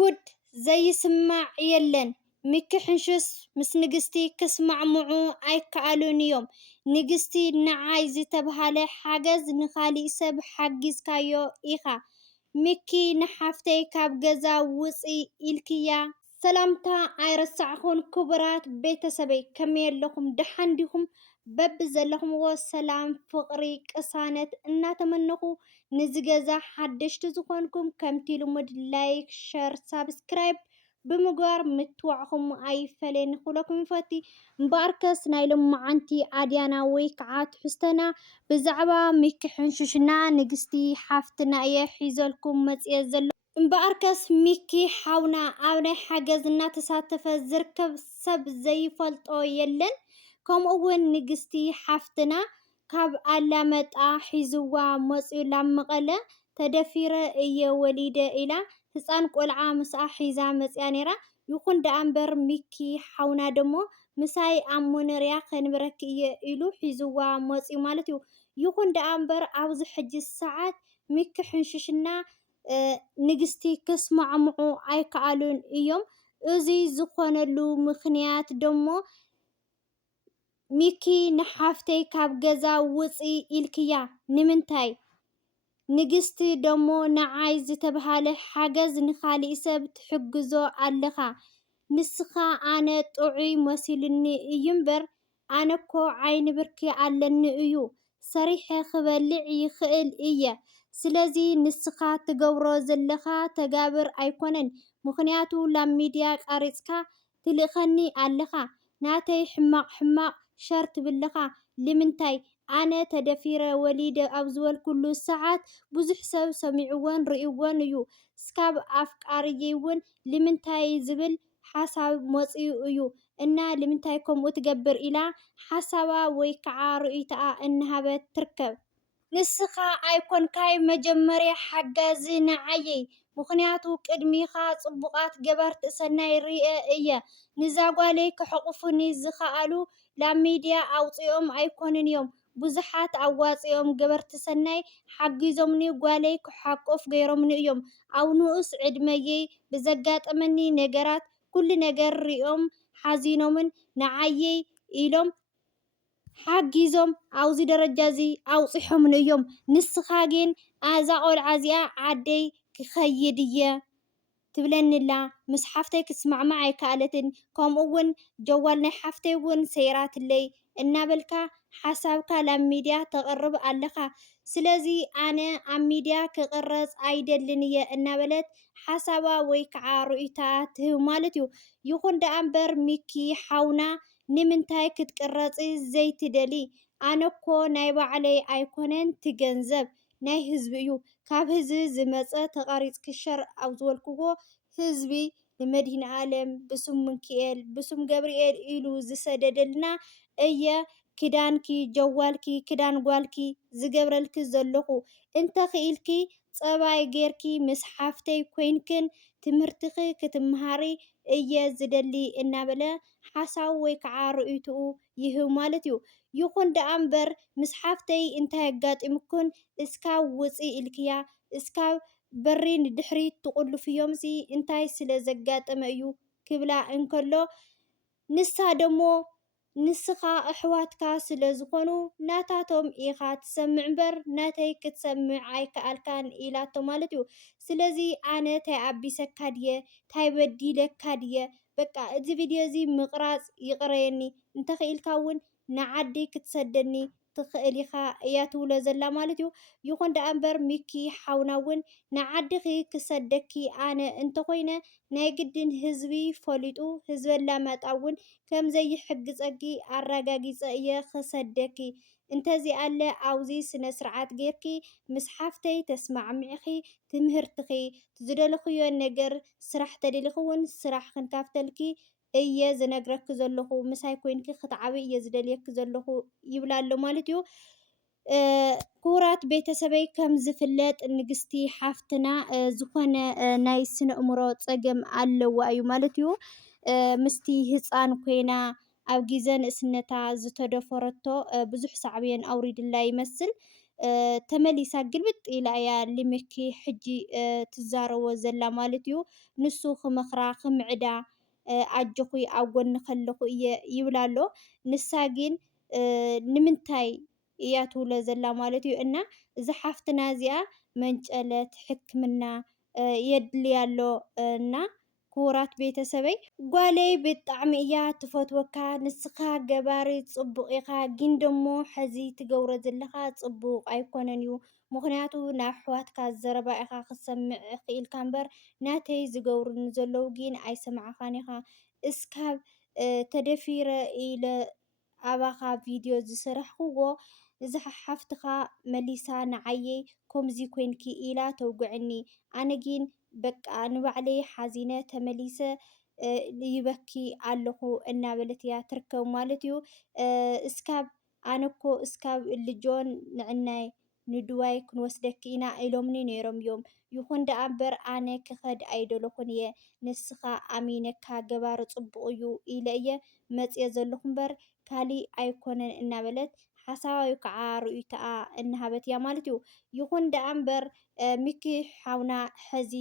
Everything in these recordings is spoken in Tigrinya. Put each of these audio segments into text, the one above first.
ጉድ ዘይስማዕ የለን ሚኪ ሕንሽስ ምስ ንግስቲ ክስማዕምዑ ኣይከኣሉን እዮም። ንግስቲ ንዓይ ዝተባሃለ ሓገዝ ንኻሊእ ሰብ ሓጊዝካዮ ኢኻ። ሚኪ ንሓፍተይ ካብ ገዛ ውፅእ ኢልክያ። ሰላምታ ኣይረሳዕኹን ክቡራት ቤተሰበይ ከመይ ኣለኹም? ደሓን ዲኹም? በቢ ዘለኹምዎ ሰላም ፍቕሪ ቅሳነት እናተመነኹ ንዝገዛ ሓደሽቲ ዝኾንኩም ከምቲ ልሙድ ላይክ ሸር ሳብስክራይብ ብምግባር ምትዋዕኹም ኣይፈለየን ክብለኩም ይፈቲ። እምበኣርከስ ናይ ሎማዓንቲ ኣድያና ወይ ከዓ ትሕዝቶና ብዛዕባ ሚኪ ሕንሽሽና ንግስቲ ሓፍትና እየ ሒዘልኩም መፅየ ዘሎ። እምበኣርከስ ሚኪ ሓውና ኣብ ናይ ሓገዝ እናተሳተፈ ዝርከብ ሰብ ዘይፈልጦ የለን። ከምኡ እውን ንግስቲ ሓፍትና ካብ ኣላመጣ ሒዝዋ መፅዩ ላብ መቐለ ተደፊረ እየ ወሊደ ኢላ ህፃን ቆልዓ ምስኣ ሒዛ መፅያ ነይራ። ይኹን ደኣ እምበር ሚኪ ሓውና ደሞ ምሳይ ኣብ ሞኖርያ ከንብረኪ እየ ኢሉ ሒዝዋ መፅዩ ማለት እዩ። ይኹን ደኣ እምበር ኣብዚ ሕጂ ሰዓት ሚኪ ሕንሽሽና ንግስቲ ክስማዕምዑ ኣይከኣሉን እዮም። እዚ ዝኾነሉ ምክንያት ደሞ ሚኪ ንሓፍተይ ካብ ገዛ ውፅእ ኢልክያ ንምንታይ? ንግስቲ ደሞ ንዓይ ዝተባሃለ ሓገዝ ንኻሊእ ሰብ ትሕግዞ ኣለኻ። ንስኻ ኣነ ጥዑይ መሲሉኒ እዩ እምበር ኣነኮ ዓይኒ ብርኪ ኣለኒ እዩ። ሰሪሐ ክበልዕ ይኽእል እየ። ስለዚ ንስኻ ትገብሮ ዘለኻ ተጋብር ኣይኮነን። ምክንያቱ ላብ ሚድያ ቀሪፅካ ትልእኸኒ ኣለኻ። ናተይ ሕማቕ ሕማቕ ሸር ትብለኻ ንምንታይ? ኣነ ተደፊረ ወሊደ ኣብ ዝበልኩሉ ሰዓት ብዙሕ ሰብ ሰሚዕዎን ርእይዎን እዩ። ስካብ ኣፍቃርየ እውን ንምንታይ ዝብል ሓሳብ መፅዩ እዩ እና ንምንታይ ከምኡ ትገብር ኢላ ሓሳባ ወይ ከዓ ርእይቶኣ እናሃበት ትርከብ። ንስኻ ኣይኮንካይ መጀመርያ ሓጋዚ ንዓየይ። ምክንያቱ ቅድሚኻ ፅቡቃት ገበርቲ ሰናይ ርኤ እየ። ንዛ ጓለይ ክሕቁፉኒ ዝኽኣሉ ላብ ሚድያ ኣውፂኦም ኣይኮኑን እዮም። ብዙሓት ኣዋፂኦም ገበርቲ ሰናይ ሓጊዞምኒ ጓለይ ክሓቁፍ ገይሮምኒ እዮም። ኣብ ንኡስ ዕድመየይ ብዘጋጠመኒ ነገራት ኩሉ ነገር ሪኦም ሓዚኖምን ንዓየይ ኢሎም ሓጊዞም ኣብዚ ደረጃ እዚ ኣውፂሖምኒ እዮም። ንስኻ ግን እዛ ቆልዓ እዚኣ ዓደይ ክኸይድ እየ ትብለኒላ። ምስ ሓፍተይ ክትስማዕማዕ ኣይከኣለትን። ከምኡ እውን ጀዋል ናይ ሓፍተይ እውን ሰይራትለይ እናበልካ ሓሳብካ ላብ ሚድያ ተቕርብ ኣለኻ። ስለዚ ኣነ ኣብ ሚድያ ክቕረፅ ኣይደልን እየ እናበለት ሓሳባ ወይ ከዓ ርእይታ ትህብ ማለት እዩ። ይኹን ደኣ እምበር ሚኪ ሓውና ንምንታይ ክትቅረፂ ዘይትደሊ? ኣነኮ ናይ ባዕለይ ኣይኮነን ትገንዘብ ናይ ህዝቢ እዩ። ካብ ህዝቢ ዝመፀ ተቐሪፅኪ ሸር ኣብ ዝበልክዎ ህዝቢ ንመድህን ዓለም ብስም ሚኪኤል ብስም ገብርኤል ኢሉ ዝሰደደልና እየ ክዳንኪ ጀዋልኪ ክዳን ጓልኪ ዝገብረልኪ ዘለኹ። እንተኽኢልኪ ፀባይ ጌርኪ ምስ ሓፍተይ ኮይንክን ትምህርትኺ ክትምሃሪ እየ ዝደሊ እናበለ ሓሳቡ ወይ ከዓ ርእይትኡ ይህብ ማለት እዩ። ይኹን ደኣ እምበር ምስ ሓፍተይ እንታይ ኣጋጢምኩን እስካብ ውፅእ ኢልክያ እስካብ በሪ ንድሕሪት ትቁልፉ እዮም እንታይ ስለ ዘጋጠመ እዩ ክብላ እንከሎ ንሳ ደሞ ንስኻ ኣሕዋትካ ስለ ዝኾኑ ናታቶም ኢኻ ትሰምዕ እምበር ናተይ ክትሰምዕ ኣይከኣልካን ኢላቶ ማለት እዩ። ስለዚ ኣነ ታይ ኣቢሰካ ድየ ታይ በዲለካ ድየ በቃ እዚ ቪድዮ እዚ ምቕራፅ ይቕረየኒ። እንተኽኢልካ እውን ንዓዲ ክትሰደኒ ትኽእል ኢኻ እያ ትብሎ ዘላ ማለት እዩ። ይኹን ደኣ እምበር ሚኪ ሓውና እውን ንዓድኺ ክሰደኪ ኣነ እንተኾይነ ናይ ግድን ህዝቢ ፈሊጡ ህዝቢ ኣላማጣ እውን ከምዘይሕግፀኪ ኣረጋጊፀ እየ ክሰደኪ። እንተዚኣለ ኣብዚ ስነ ስርዓት ጌርኪ ምስ ሓፍተይ ተስማዕሚዕኺ ትምህርትኺ ዝደለኽዮ ነገር ስራሕ ተደሊኹ እውን ስራሕ ክንካፍተልኪ እየ ዝነግረኪ ዘለኹ። ምሳይ ኮይንኪ ክትዓብይ እየ ዝደልየኪ ዘለኹ ይብላ ኣሎ ማለት እዩ። ክቡራት ቤተሰበይ ከም ዝፍለጥ ንግስቲ ሓፍትና ዝኾነ ናይ ስነ ኣእምሮ ፀገም ኣለዋ እዩ ማለት እዩ። ምስቲ ህፃን ኮይና ኣብ ግዜ ንእስነታ ዝተደፈረቶ ብዙሕ ሳዕቤን ኣውሪድላ ይመስል። ተመሊሳ ግልብጥ ኢላ እያ ልምኪ ሕጂ ትዛረቦ ዘላ ማለት እዩ። ንሱ ክመክራ ክምዕዳ ኣጆኹ ኣብ ጎኒ ከለኹ እየ ይብላ ኣሎ። ንሳ ግን ንምንታይ እያ ትብሎ ዘላ ማለት እዩ። እና እዛ ሓፍትና እዚኣ መንጨለት ሕክምና የድልያ ኣሎ እና ክቡራት ቤተሰበይ ጓለይ ብጣዕሚ እያ ትፈትወካ፣ ንስኻ ገባሪ ፅቡቅ ኢኻ፣ ግን ደሞ ሕዚ ትገብሮ ዘለካ ፅቡቅ ኣይኮነን እዩ። ምክንያቱ ናብ ኣሕዋትካ ዘረባ ኢኻ ክሰምዕ ክኢልካ እምበር ናተይ ዝገብሩኒ ዘለው ግን ኣይሰማዕኻን ኢኻ። እስካብ ተደፊረ ኢለ ኣባኻ ቪድዮ ዝሰራሕክዎ እዛ ሓፍትኻ መሊሳ ንዓየይ ከምዚ ኮንኪ ኢላ ተውግዐኒ። ኣነ ግን በቃ ንባዕለይ ሓዚነ ተመሊሰ ይበኪ ኣለኹ እናበለት እያ ትርከብ ማለት እዩ። እስካብ ኣነ እኮ እስካብ ልጆን ንዕናይ ንድዋይ ክንወስደኪ ኢና ኢሎምኒ ነይሮም እዮም። ይኹን ደኣ እምበር ኣነ ክኸድ ኣይደለኹን እየ፣ ንስኻ ኣሚነካ ገባሪ ፅቡቅ እዩ ኢለ እየ መፅየ ዘለኹ እምበር ካሊእ ኣይኮነን እናበለት ሓሳባ ወይ ከዓ ርእይቶኣ እናሃበት እያ ማለት እዩ። ይኹን ደኣ እምበር ሚኪ ሓውና ሕዚ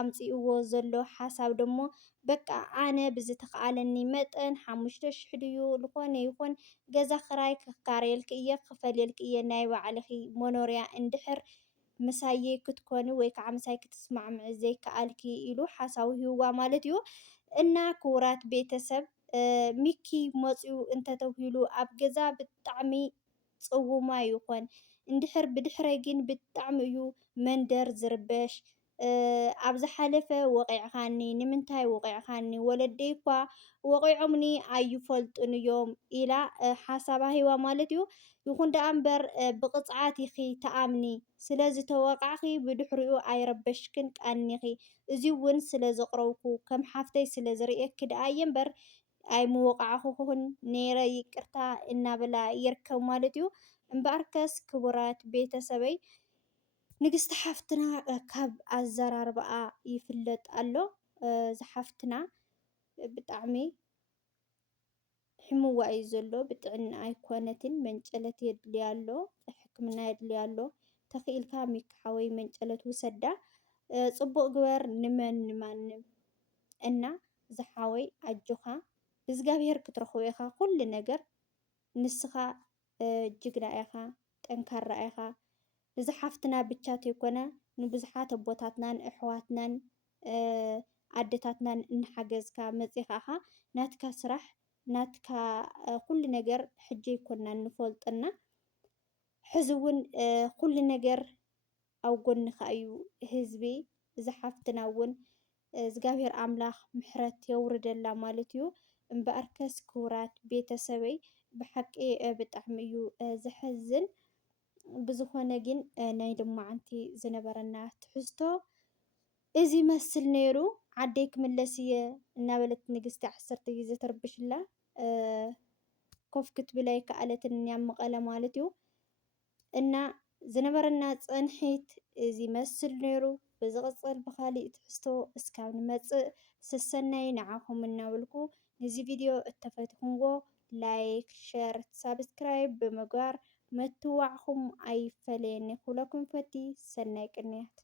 ኣምፂእዎ ዘሎ ሓሳብ ደሞ በቃ ኣነ ብዝተከኣለኒ መጠን 5,000 ድዩ ዝኾነ ይኹን ገዛ ክራይ ክካረየልክ እየ ክፈልየልክ እየ ናይ ባዕልኺ መኖርያ እንድሕር ምሳየይ ክትኮኒ ወይ ከዓ ምሳይ ክትስማዕምዕ ዘይከኣልኪ ኢሉ ሓሳቡ ሂብዋ ማለት እዩ። እና ክቡራት ቤተሰብ ሚኪ መፂኡ እንተተውሂሉ ኣብ ገዛ ብጣዕሚ ፅውማ ይኾን። እንድሕር ብድሕረይ ግን ብጣዕሚ እዩ መንደር ዝርበሽ። ኣብ ዝሓለፈ ወቂዕኻኒ ንምንታይ ወቂዕኻኒ ወለደይ እኳ ወቂዖምኒ ኣይፈልጡን እዮም ኢላ ሓሳባ ሂባ ማለት እዩ። ይኹን ደኣ እምበር ብቅፅዓት ኢኺ ተኣምኒ ስለ ዝተወቃዕኺ ብድሕሪኡ ኣይረበሽክን ቃኒኺ። እዚ እውን ስለ ዘቕረብኩ ከም ሓፍተይ ስለ ዝርአየኪ ደኣ እየ እምበር ኣይምወቃዕኹን ነይረ ይቅርታ እናበላ ይርከብ ማለት እዩ። እምበኣርከስ ክቡራት ቤተሰበይ ንግስቲ ሓፍትና ካብ ኣዘራርባኣ ይፍለጥ ኣሎ። እዛ ሓፍትና ብጣዕሚ ሕሙዋ እዩ ዘሎ፣ ብጥዕና ኣይኮነትን። መንጨለት የድልያ ኣሎ፣ ሕክምና የድልያ ኣሎ። ተኽኢልካ ሚኪሓወይ መንጨለት ውሰዳ፣ ፅቡቅ ግበር ንመን ንማንም እና ዝሓወይ ኣጆኻ ብእግዚኣብሄር ክትረክቦ ኢኻ ኩሉ ነገር። ንስኻ ጅግና ኢኻ፣ ጠንካራ ኢኻ። እዚ ሓፍትና ብቻ እንተይኮነ ንብዙሓት ኣቦታትናን ኣሕዋትናን ኣዴታትናን እናሓገዝካ መፂኻ ኢኻ ናትካ ስራሕ ናትካ ኩሉ ነገር ሕጂ ኣይኮንናን ንፈልጠና ሕዚ እውን ኩሉ ነገር ኣብ ጎንካ እዩ ህዝቢ። እዚ ሓፍትና እውን እግዚኣብሄር ኣምላኽ ምሕረት የውርደላ ማለት እዩ። እምበኣርከስ ክቡራት ቤተሰበይ ብሓቂ ብጣዕሚ እዩ ዘሕዝን። ብዝኾነ ግን ናይ ሎማዓንቲ ዝነበረና ትሕዝቶ እዚ ይመስል ነይሩ። ዓደይ ክምለስ እየ እናበለት ንግስቲ 10 ግዜ ተርብሽላ ኮፍ ክትብል ኣይከኣለትን ኣብ መቐለ ማለት እዩ። እና ዝነበረና ፀንሒት እዚ ይመስል ነይሩ። ብዝቕፅል ብካሊእ ትሕዝቶ እስካብ ንመፅእ ስሰናይ ንዓኹም እናበልኩ ነዚ ቪድዮ እተፈትሕዎ ላይክ፣ ሸር፣ ሳብስክራይብ ብምግባር ምትዋዕኹም ኣይፈለየኒ ክብለኩም ፈቲ። ሰናይ ቅንያት